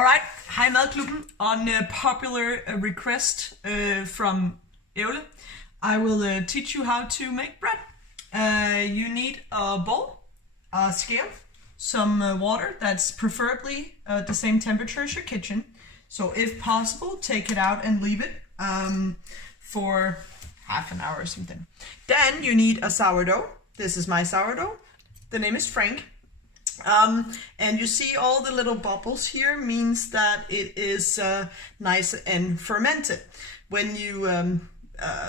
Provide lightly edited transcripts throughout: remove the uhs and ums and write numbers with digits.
Alright, hi Madklubben. On a popular request from Ole, I will teach you how to make bread. You need a bowl, a scale, some water that's preferably the same temperature as your kitchen. So if possible, take it out and leave it for half an hour or something. Then you need a sourdough. This is my sourdough. The name is Frank. And you see all the little bubbles here means that it is nice and fermented. When you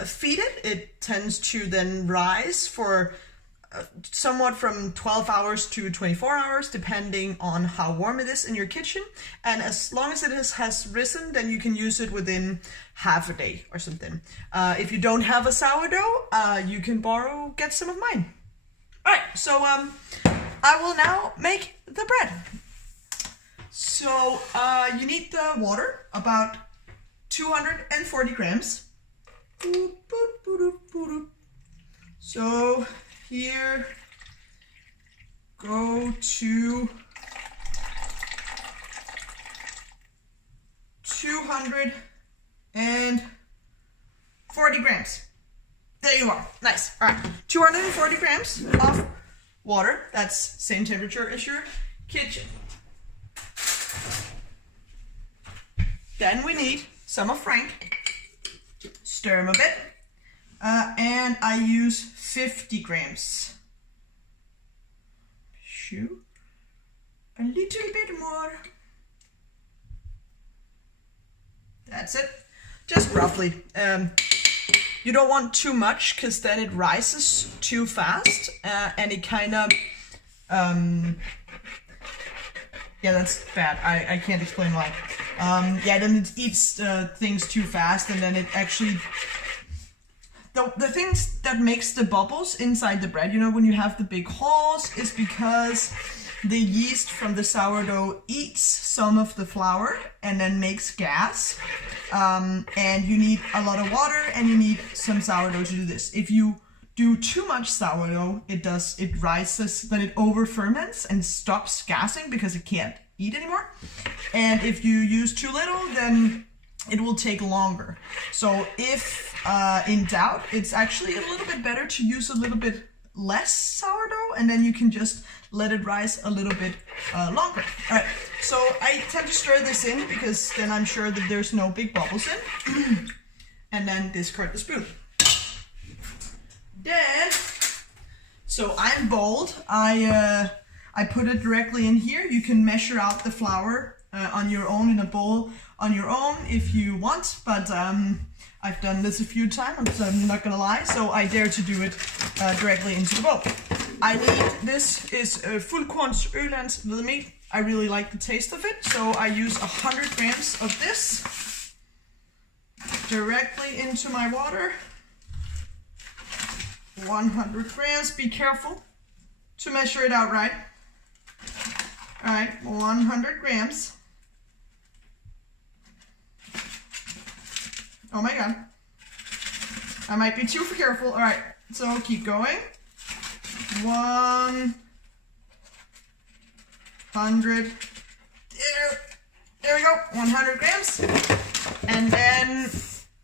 feed it, it tends to then rise for somewhat from 12 hours to 24 hours, depending on how warm it is in your kitchen. And as long as it has risen, then you can use it within half a day or something. If you don't have a sourdough, you can get some of mine. All right, so I will now make the bread. So you need the water, about 240 grams. So here go to 240 grams. There you are. Nice. All right, 240 grams of water, that's same temperature as your kitchen. Then we need some of Frank. Stir them a bit. And I use 50 grams. Shoo. A little bit more. That's it. Just roughly. You don't want too much because then it rises too fast and it kind of, yeah, that's bad. I can't explain why. Yeah, then it eats things too fast and then it actually, the things that makes the bubbles inside the bread, you know, when you have the big holes, is because the yeast from the sourdough eats some of the flour and then makes gas. And you need a lot of water and you need some sourdough to do this. If you do too much sourdough, it rises, then it over ferments and stops gassing because it can't eat anymore. And if you use too little, then it will take longer. So if in doubt, it's actually a little bit better to use a little bit less sourdough and then you can just let it rise a little bit longer. All right, so I tend to stir this in because then I'm sure that there's no big bubbles in. And then discard the spoon. Then, so I'm bold. I put it directly in here. You can measure out the flour on your own in a bowl on your own if you want, but I've done this a few times, so I'm not gonna lie, so I dare to do it directly into the bowl. I need, this is fuldkorns Ølands hvedemel. I really like the taste of it, so I use 100 grams of this directly into my water. 100 grams, be careful to measure it out right. All right, 100 grams. Oh my God, I might be too careful. All right, so keep going. 100, there we go, 100 grams. And then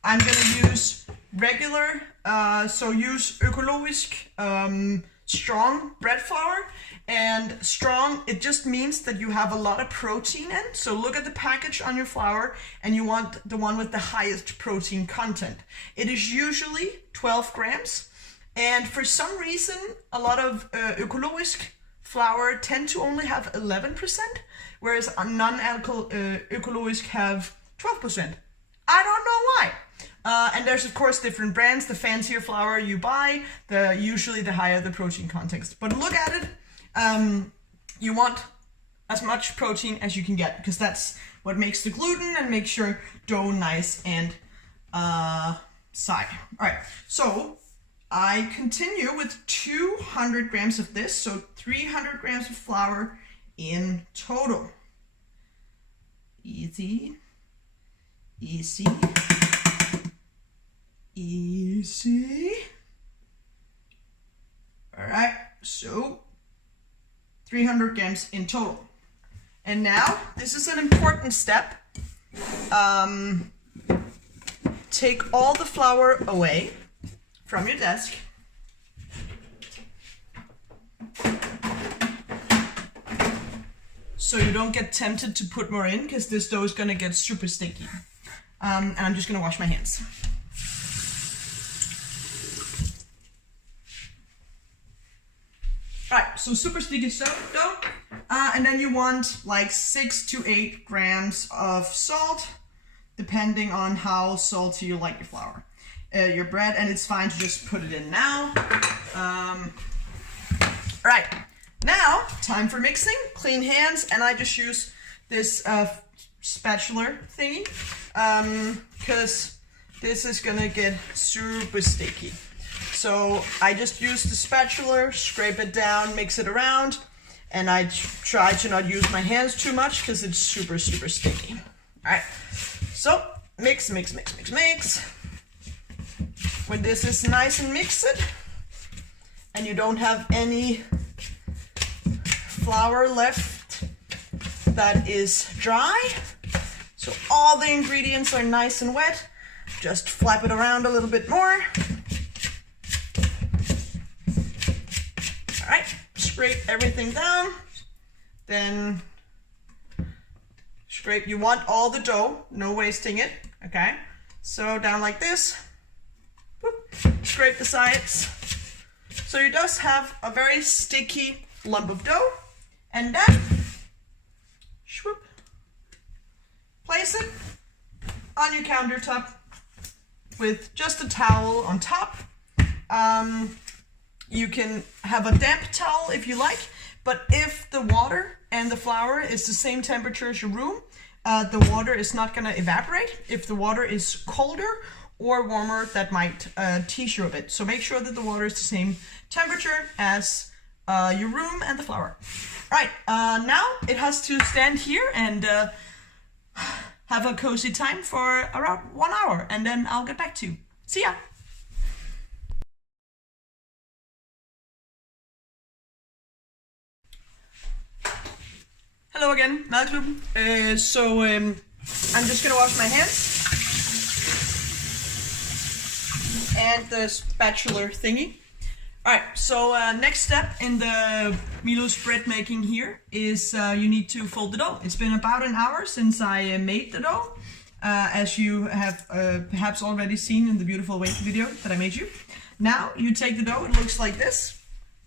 I'm gonna use regular, so use økologisk, strong bread flour. And strong, it just means that you have a lot of protein in. So look at the package on your flour and you want the one with the highest protein content. It is usually 12 grams. And for some reason, a lot of økologisk flour tend to only have 11%, whereas non-økologisk have 12%. I don't know why. And there's of course different brands. The fancier flour you buy, usually the higher the protein content. But look at it. You want as much protein as you can get because that's what makes the gluten and makes your dough nice and side. All right, so I continue with 200 grams of this, so 300 grams of flour in total. Easy, easy, easy. All right, so 300 grams in total. And now, this is an important step. Take all the flour away from your desk. So you don't get tempted to put more in, because this dough is going to get super sticky. And I'm just going to wash my hands. Alright, so super sticky dough. And then you want like 6 to 8 grams of salt, depending on how salty you like your flour. Your bread, and it's fine to just put it in now. Right, now time for mixing. Clean hands, and I just use this spatula thingy because this is gonna get super sticky. So I just use the spatula, scrape it down, mix it around, and I try to not use my hands too much because it's super sticky. All right, so mix. When this is nice and mixed, and you don't have any flour left that is dry, so all the ingredients are nice and wet, just flap it around a little bit more. All right, scrape everything down, then scrape. You want all the dough, no wasting it, okay? So down like this. Scrape the sides. So you just have a very sticky lump of dough, and then swoop, place it on your countertop with just a towel on top. You can have a damp towel if you like, but if the water and the flour is the same temperature as your room, the water is not going to evaporate. If the water is colder or warmer, that might tease you a bit. So make sure that the water is the same temperature as your room and the flour. Right, now it has to stand here and have a cozy time for around 1 hour, and then I'll get back to you. See ya! Hello again, Madklubben. I'm just gonna wash my hands. And the spatula thingy. Alright, so next step in the Milo's bread making here is you need to fold the dough. It's been about an hour since I made the dough, as you have perhaps already seen in the beautiful wake video that I made you. Now you take the dough, it looks like this.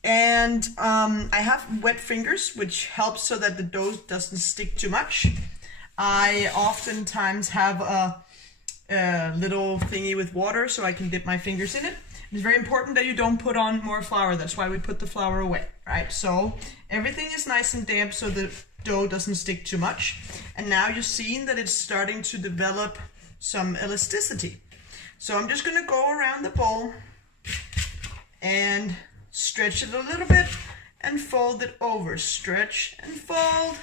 And I have wet fingers, which helps so that the dough doesn't stick too much. I oftentimes have a little thingy with water so I can dip my fingers in it. It's very important that you don't put on more flour. That's why we put the flour away, right? So everything is nice and damp so the dough doesn't stick too much. And now you're seeing that it's starting to develop some elasticity. So I'm just gonna go around the bowl and stretch it a little bit and fold it over. Stretch and fold,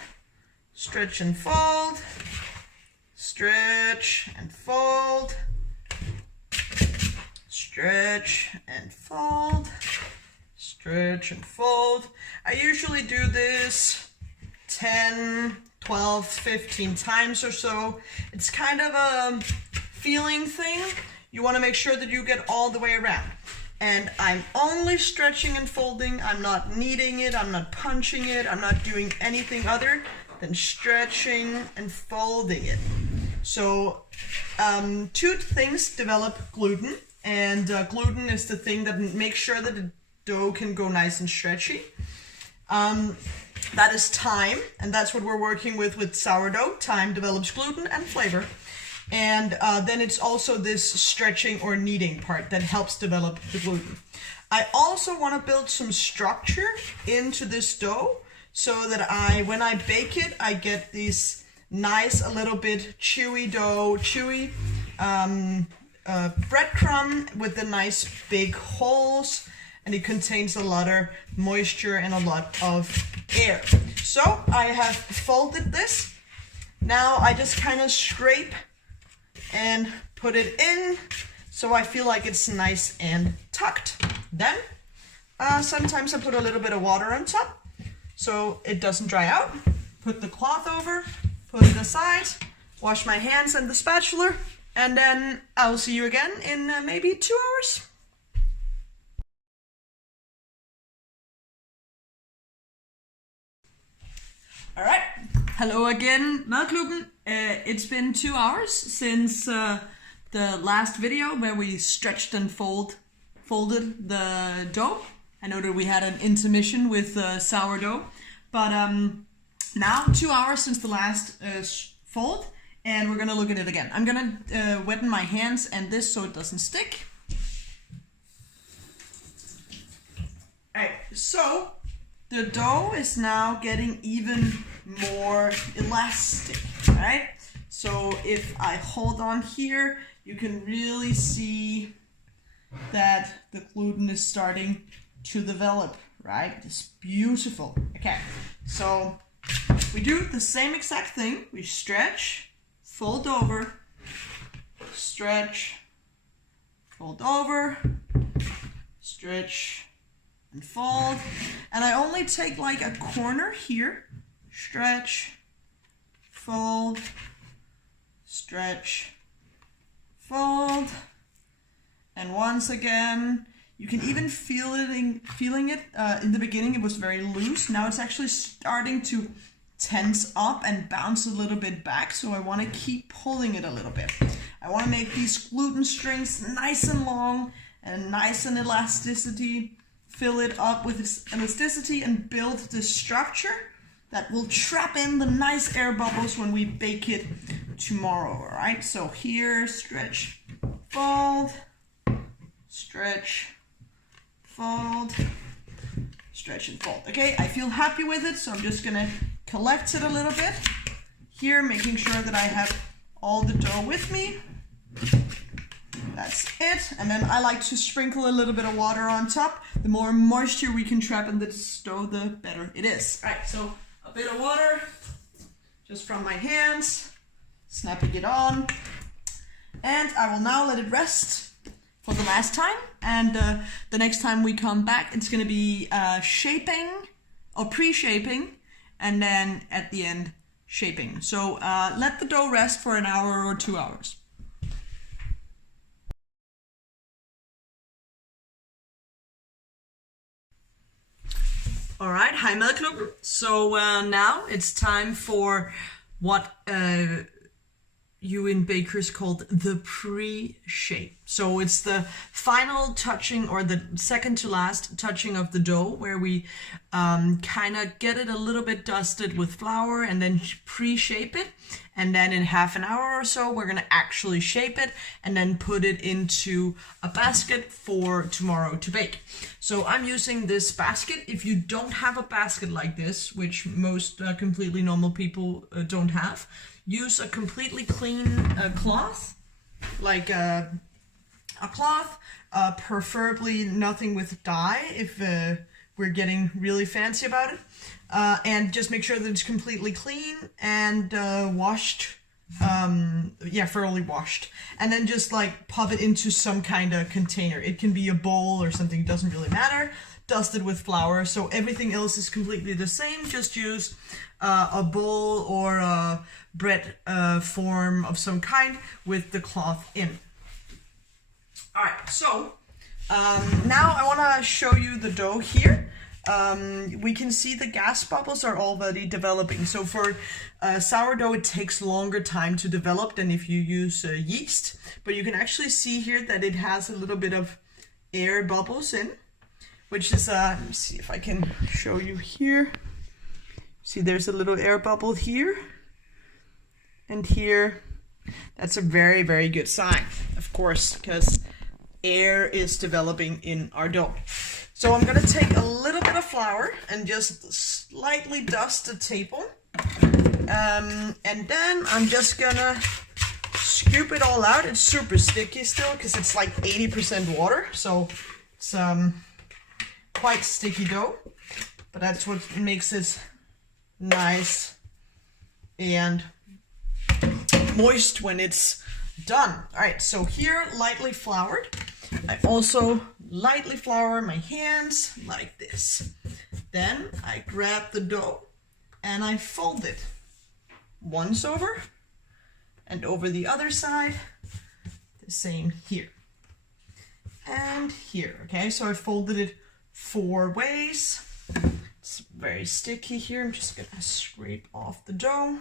stretch and fold, stretch and fold, stretch and fold, stretch and fold. I usually do this 10, 12, 15 times or so. It's kind of a feeling thing. You want to make sure that you get all the way around. And I'm only stretching and folding. I'm not kneading it, I'm not punching it, I'm not doing anything other than stretching and folding it. So two things develop gluten, and gluten is the thing that makes sure that the dough can go nice and stretchy. That is thyme, and that's what we're working with sourdough. Thyme develops gluten and flavor. And then it's also this stretching or kneading part that helps develop the gluten. I also want to build some structure into this dough so that when I bake it, I get these nice, a little bit chewy dough, chewy breadcrumb with the nice big holes, and it contains a lot of moisture and a lot of air. So I have folded this. Now I just kind of scrape and put it in so I feel like it's nice and tucked. Then sometimes I put a little bit of water on top so it doesn't dry out. put the cloth over, put it aside, wash my hands and the spatula, and then I'll see you again in maybe 2 hours. All right, hello again, Madklubben. It's been 2 hours since the last video where we stretched and folded the dough. I know that we had an intermission with sourdough, but now 2 hours since the last fold, and we're gonna look at it again. I'm gonna wetten my hands and this so it doesn't stick. All right, so the dough is now getting even more elastic, right? So if I hold on here, you can really see that the gluten is starting to develop, right? It's beautiful. Okay, so we do the same exact thing. We stretch, fold over, stretch, fold over, stretch, and fold. And I only take like a corner here. Stretch, fold, stretch, fold. And once again, you can even feeling it in the beginning it was very loose. Now it's actually starting to tense up and bounce a little bit back. So I want to keep pulling it a little bit. I want to make these gluten strings nice and long and nice and elasticity. Fill it up with this elasticity and build this structure that will trap in the nice air bubbles when we bake it tomorrow. All right, so here, stretch, fold, stretch, fold, stretch and fold. Okay, I feel happy with it, so I'm just gonna collect it a little bit here, making sure that I have all the dough with me. That's it. And then I like to sprinkle a little bit of water on top. The more moisture we can trap in this dough, the better it is. All right, so a bit of water just from my hands, snapping it on. And I will now let it rest for the last time. And the next time we come back, it's gonna be shaping or pre-shaping, and then at the end, shaping. So let the dough rest for an hour or 2 hours. All right, hi Madklubben. So now it's time for what you in bakers called the pre-shape. So it's the final touching, or the second to last touching of the dough, where we kind of get it a little bit dusted with flour and then pre-shape it. And then in half an hour or so, we're gonna actually shape it and then put it into a basket for tomorrow to bake. So I'm using this basket. If you don't have a basket like this, which most completely normal people don't have, use a completely clean cloth, like a cloth, preferably nothing with dye if we're getting really fancy about it. And just make sure that it's completely clean and washed, thoroughly washed. And then just like pop it into some kind of container. It can be a bowl or something, it doesn't really matter. Dusted with flour, so everything else is completely the same. Just use a bowl or a bread form of some kind with the cloth in. All right, so now I want to show you the dough here. We can see the gas bubbles are already developing. So for sourdough, it takes longer time to develop than if you use yeast. But you can actually see here that it has a little bit of air bubbles in, which is, let me see if I can show you here. See, there's a little air bubble here and here. That's a very, very good sign, of course, because air is developing in our dough. So I'm gonna take a little bit of flour and just slightly dust the table. And then I'm just gonna scoop it all out. It's super sticky still because it's like 80% water. So it's quite sticky dough, but that's what makes it nice and moist when it's done. All right, so here, lightly floured. I also lightly flour my hands like this. Then I grab the dough and I fold it once over and over the other side, the same here and here. Okay, so I folded it 4 ways. It's very sticky here. I'm just gonna scrape off the dough.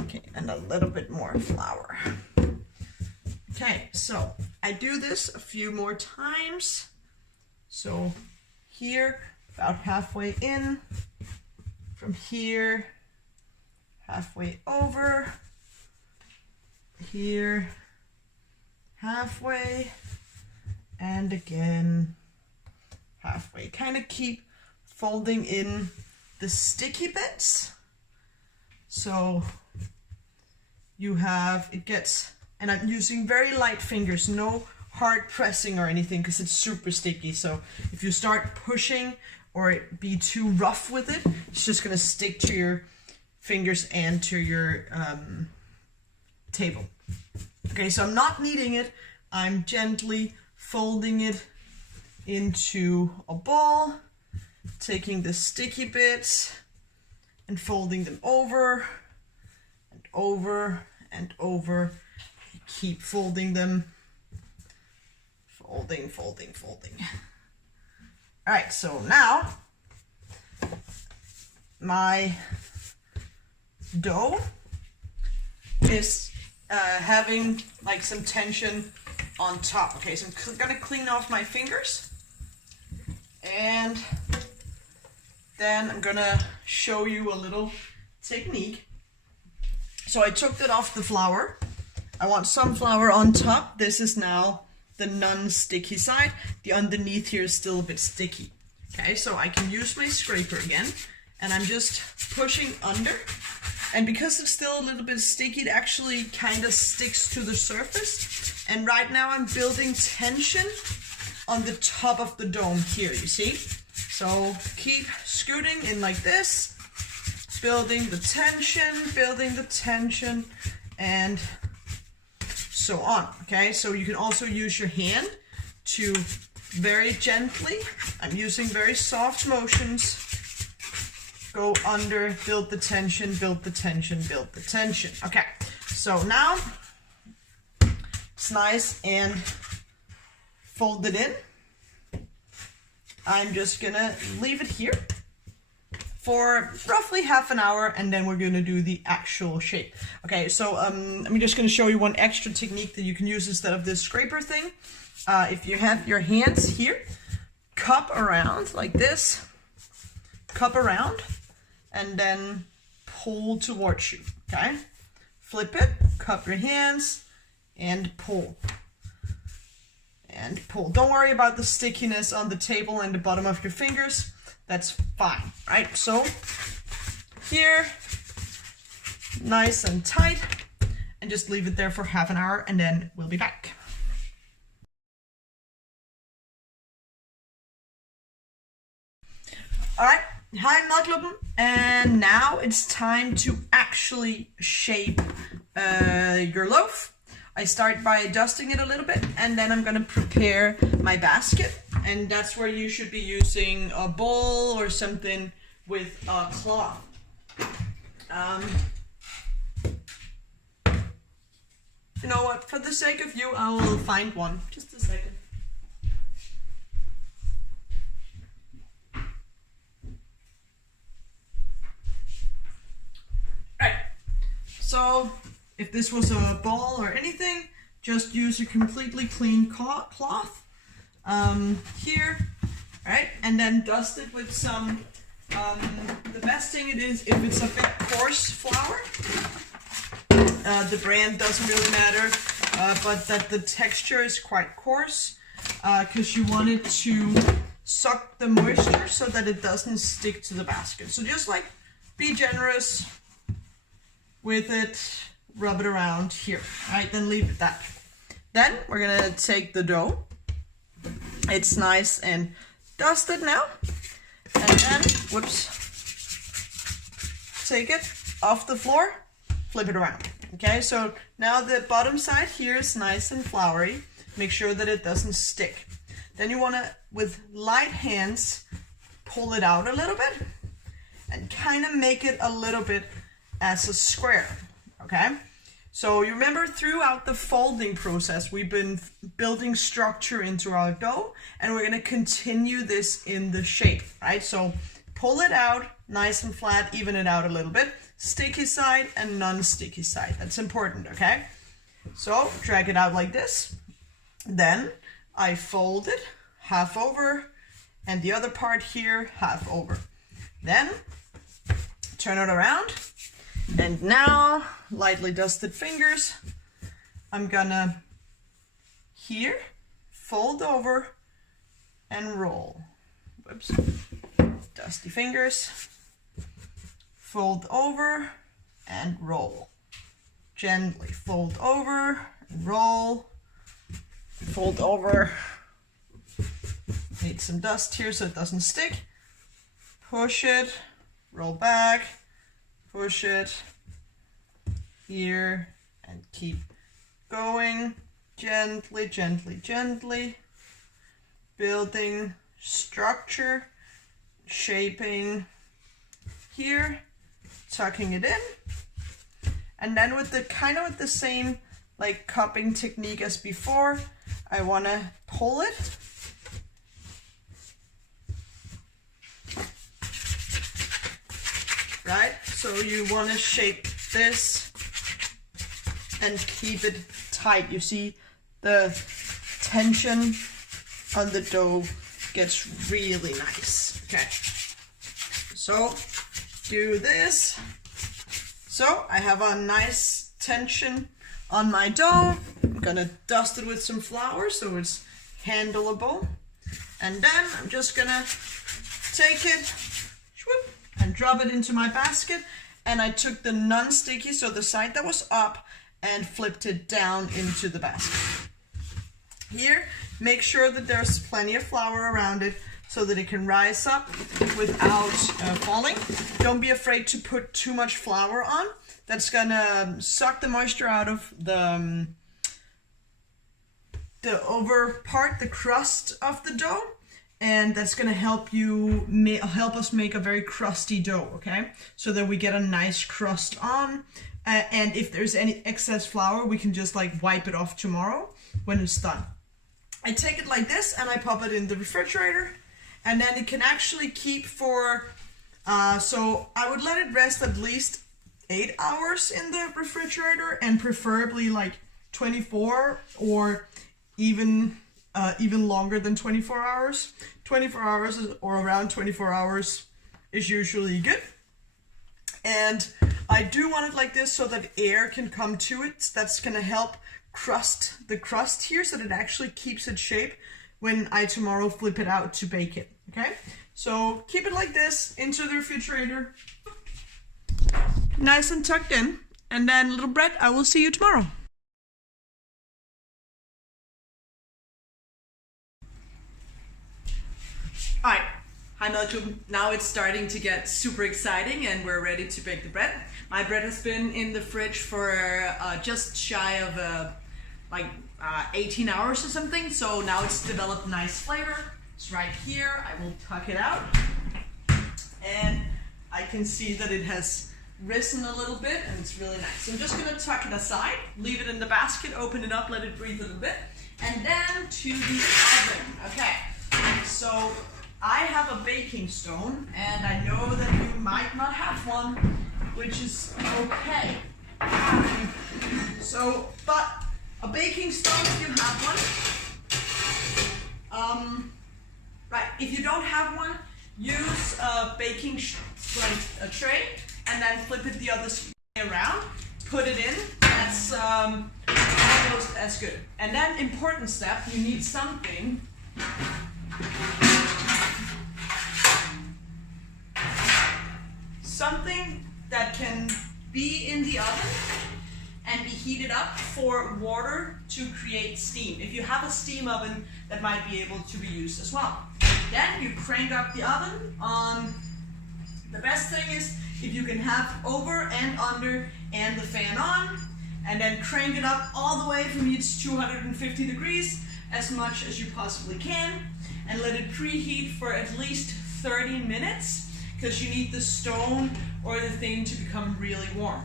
Okay, and a little bit more flour. Okay, so I do this a few more times. So here, about halfway in, from here, halfway over, here, halfway, and again, halfway. Kind of keep folding in the sticky bits. So you have, it gets, and I'm using very light fingers, no hard pressing or anything because it's super sticky. So if you start pushing or it be too rough with it, it's just gonna stick to your fingers and to your table. Okay, so I'm not kneading it, I'm gently folding it into a ball, taking the sticky bits and folding them over and over and over. Keep folding them. Folding, folding, folding. All right, so now my dough is having like some tension on top. Okay, so I'm gonna clean off my fingers and then I'm gonna show you a little technique. So I took that off the flour. I want some flour on top. This is now the non-sticky side. The underneath here is still a bit sticky. Okay, so I can use my scraper again and I'm just pushing under. And because it's still a little bit sticky, it actually kind of sticks to the surface. And right now I'm building tension on the top of the dome here, you see? So keep scooting in like this, building the tension, and so on. Okay, so you can also use your hand to very gently, I'm using very soft motions, go under, build the tension, build the tension, build the tension. Okay, so now it's nice and folded in. I'm just gonna leave it here for roughly half an hour and then we're gonna do the actual shape. Okay, so I'm just gonna show you one extra technique that you can use instead of this scraper thing. If you have your hands here, cup around like this, cup around, and then pull towards you, okay? Flip it, cup your hands, and pull. And pull. Don't worry about the stickiness on the table and the bottom of your fingers. That's fine, right? So here, nice and tight, and just leave it there for half an hour and then we'll be back. All right, hi Madklubben, and now it's time to actually shape your loaf. I start by dusting it a little bit and then I'm gonna prepare my basket, and that's where you should be using a bowl or something with a cloth. You know what, for the sake of you, I will find one. Just a second. Right, so if this was a ball or anything, just use a completely clean cloth here, right? And then dust it with some, the best thing it is if it's a bit coarse flour. The brand doesn't really matter, but that the texture is quite coarse because you want it to suck the moisture so that it doesn't stick to the basket. So just like be generous with it. Rub it around here. All right, then leave it that. Then we're gonna take the dough. It's nice and dusted now. And then, whoops, take it off the floor, flip it around. Okay, so now the bottom side here is nice and floury. Make sure that it doesn't stick. Then you wanna, with light hands, pull it out a little bit. and kind of make it a little bit as a square, okay? So you remember throughout the folding process, we've been building structure into our dough, and we're gonna continue this in the shape, right? So pull it out nice and flat, even it out a little bit. Sticky side and non-sticky side, that's important, okay? So drag it out like this. Then I fold it half over, and the other part here half over. Then turn it around, and now lightly dusted fingers, I'm gonna here fold over and roll. Whoops. Dusty fingers, fold over and roll. Gently fold over and roll. Fold over. Need some dust here so it doesn't stick. Push it, roll back, push it here, and keep going. Gently, gently, gently. Building structure, shaping here, tucking it in. And then with the same like cupping technique as before, I want to pull it. Right? So you want to shape this and keep it tight. You see the tension on the dough gets really nice. Okay. So do this. So I have a nice tension on my dough. I'm gonna dust it with some flour so it's handleable. And then I'm just gonna take it and drop it into my basket. And I took the non-sticky, so the side that was up, and flipped it down into the basket. Here, make sure that there's plenty of flour around it so that it can rise up without falling. Don't be afraid to put too much flour on. That's gonna suck the moisture out of the over part, the crust of the dough, and that's gonna help us make a very crusty dough, okay? So that we get a nice crust on, and if there's any excess flour, we can just like wipe it off tomorrow when it's done. I take it like this and I pop it in the refrigerator, and then it can actually keep for, so I would let it rest at least 8 hours in the refrigerator, and preferably like 24 or even longer than 24 hours. 24 hours or around 24 hours is usually good. And I do want it like this so that air can come to it. That's gonna help the crust here so that it actually keeps its shape when I tomorrow flip it out to bake it, okay? So keep it like this into the refrigerator. Nice and tucked in. And then little bread, I will see you tomorrow. Alright, hi Madklubben. Now it's starting to get super exciting and we're ready to bake the bread. My bread has been in the fridge for just shy of 18 hours or something, so now it's developed nice flavor. It's right here. I will tuck it out, and I can see that it has risen a little bit, and it's really nice. So I'm just gonna tuck it aside, leave it in the basket, open it up, let it breathe a little bit, and then to the oven. Okay, so I have a baking stone, and I know that you might not have one, which is okay. But a baking stone, if you have one. Right, if you don't have one, use a baking a tray, and then flip it the other way around. Put it in. That's almost as good. And then, important step, you need something. Something that can be in the oven and be heated up for water to create steam. If you have a steam oven, that might be able to be used as well. Then you crank up the oven on. The best thing is if you can have over and under and the fan on, and then crank it up all the way from its 250 degrees as much as you possibly can, and let it preheat for at least 30 minutes. because you need the stone or the thing to become really warm.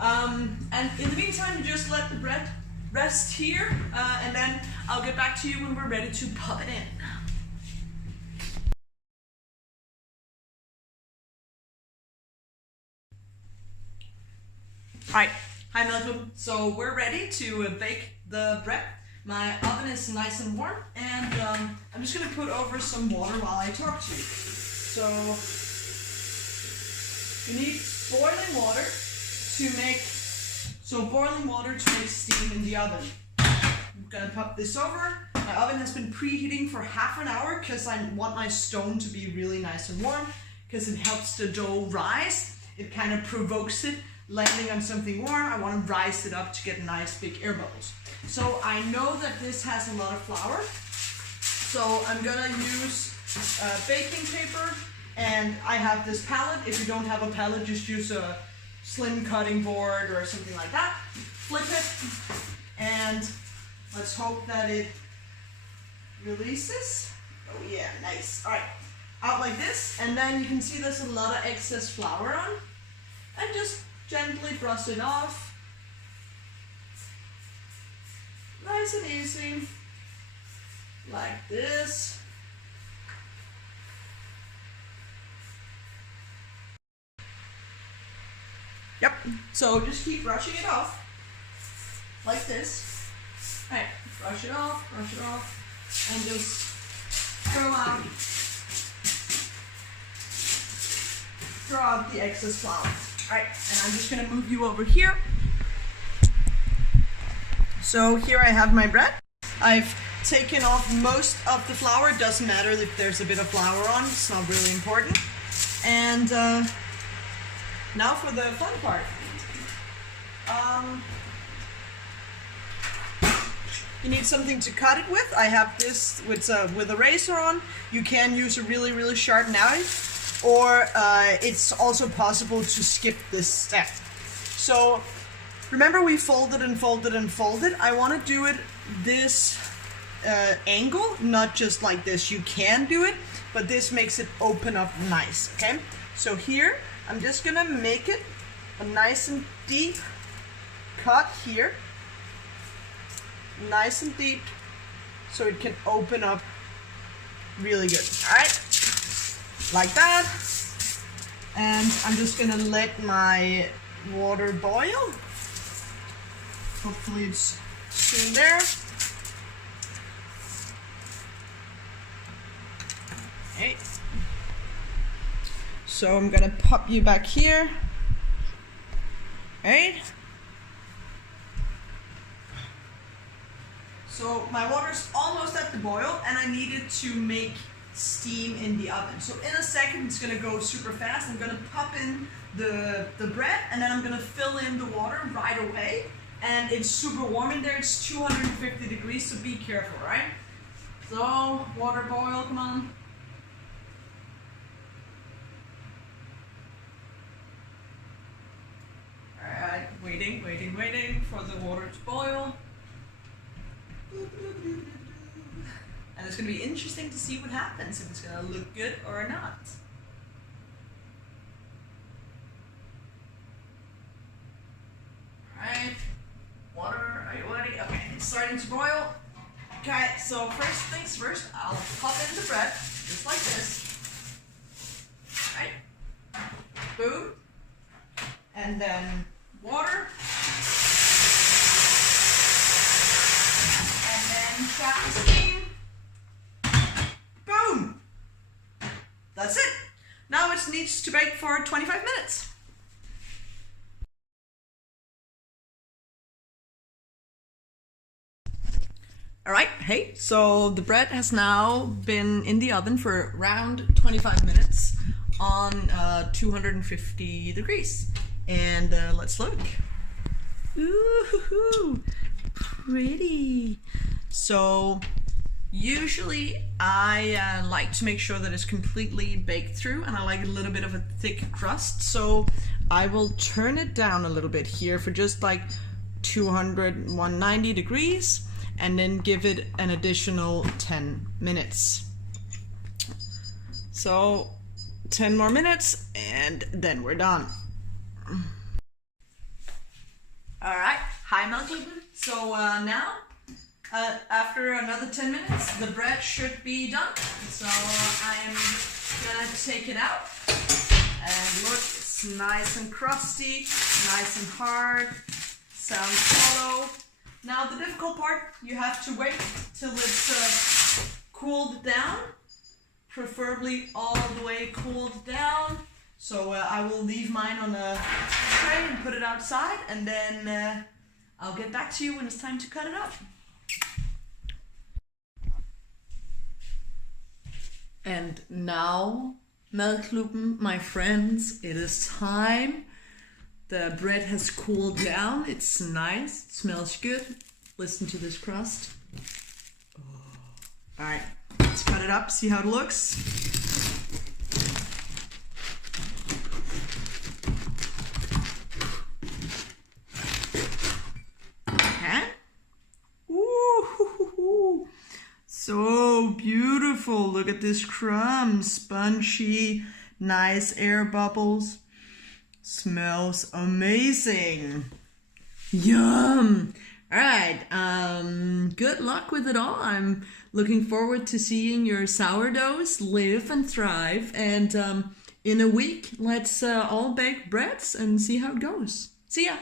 And in the meantime, you just let the bread rest here, and then I'll get back to you when we're ready to pop it in. Alright, hi Madklubben. So we're ready to bake the bread. My oven is nice and warm, and I'm just going to put over some water while I talk to you. So you need boiling water to make steam in the oven. I'm going to pop this over. My oven has been preheating for half an hour because I want my stone to be really nice and warm, because it helps the dough rise. It kind of provokes it. Landing on something warm, I want to rise it up to get nice big air bubbles. So I know that this has a lot of flour, so I'm gonna use baking paper, and I have this palette. If you don't have a palette, just use a slim cutting board or something like that. Flip it, and let's hope that it releases. Oh yeah, nice. All right, out like this, and then you can see there's a lot of excess flour on, and just gently brush it off. Nice and easy, like this. Yep, so just keep brushing it off, like this. Alright, brush it off, and just throw out the excess flour. Alright, and I'm just gonna move you over here. So here I have my bread. I've taken off most of the flour. It doesn't matter if there's a bit of flour on, it's not really important. And now for the fun part. You need something to cut it with. I have this with a razor on. You can use a really, really sharp knife, or it's also possible to skip this step. So remember, we folded and folded and folded. I want to do it this angle, not just like this. You can do it, but this makes it open up nice, okay? So here, I'm just gonna make it a nice and deep cut here. Nice and deep, so it can open up really good. All right, like that. And I'm just gonna let my water boil. Hopefully it's soon there. Okay. So I'm gonna pop you back here. Right? So my water's almost at the boil, and I needed to make steam in the oven. So in a second it's gonna go super fast. I'm gonna pop in the bread, and then I'm gonna fill in the water right away. And it's super warm in there. It's 250 degrees, so be careful, right? So, water boil, come on. Alright, waiting for the water to boil. And it's gonna be interesting to see what happens, if it's gonna look good or not. Alright. Water, are you ready? Okay, it's starting to boil. Okay, so first things first, I'll pop in the bread, just like this. Right? Boom. And then water. And then trap the steam. Boom. That's it. Now it needs to bake for 25 minutes. Alright, hey, so the bread has now been in the oven for around 25 minutes on 250 degrees. And let's look. Ooh, pretty. So usually I like to make sure that it's completely baked through, and I like a little bit of a thick crust. So I will turn it down a little bit here for just like 190 degrees. And then give it an additional 10 minutes. So 10 more minutes and then we're done. Alright, hi Madklubben. So now, after another 10 minutes, the bread should be done. So I am gonna take it out. And look, it's nice and crusty, nice and hard, sounds hollow. Now the difficult part, you have to wait till it's cooled down, preferably all the way cooled down. So I will leave mine on a tray and put it outside, and then I'll get back to you when it's time to cut it up. And now, Madklubben, my friends, it is time. The bread has cooled down. It's nice. It smells good. Listen to this crust. Oh. All right, let's cut it up. See how it looks. Okay. Ooh, so beautiful. Look at this crumb. Spongy, nice air bubbles. Smells amazing. Yum. All right. Good luck with it all. I'm looking forward to seeing your sourdoughs live and thrive. And in a week, let's all bake breads and see how it goes. See ya.